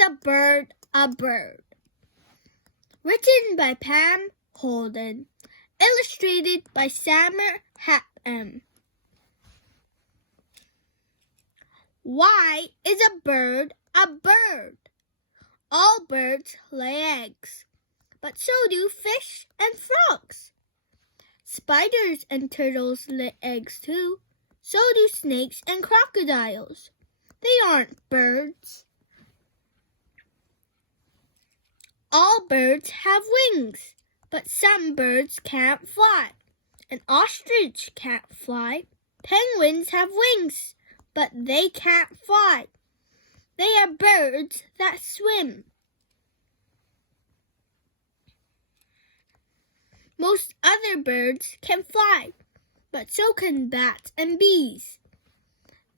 a Bird a Bird? Written by Pam Holden. Illustrated by Samer Hatem. Why is a bird a bird? All birds lay eggs, but so do fish and frogs. Spiders and turtles lay eggs too. So do snakes and crocodiles. They aren't birds. All birds have wings, but some birds can't fly. An ostrich can't fly. Penguins have wings, but they can't fly. They are birds that swim. Most other birds can fly, but so can bats and bees.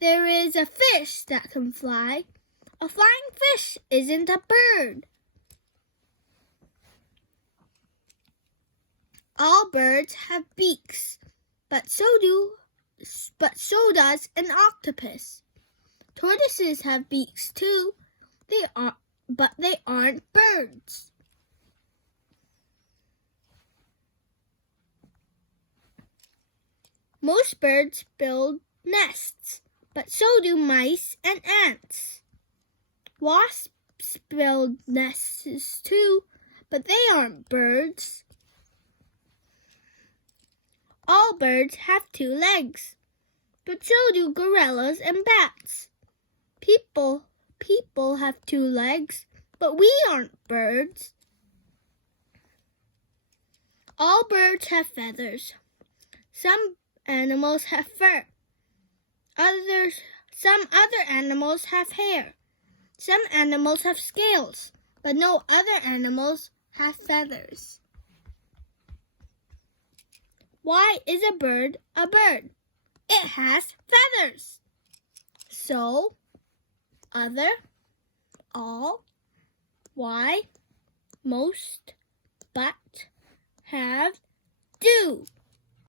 There is a fish that can fly. A flying fish isn't a bird. All birds have beaks, but so does an octopus. Tortoises have beaks too, but they aren't birds. Most birds build nests, but so do mice and ants. Wasps build nests too, but they aren't birds. All birds have 2 legs, but so do gorillas and bats. People have 2 legs, but we aren't birds. All birds have feathers. Some animals have fur. Some other animals have hair. Some animals have scales, but no other animals have feathers. Why is a bird a bird? It has feathers. So, other, all, why, most, but, have, do.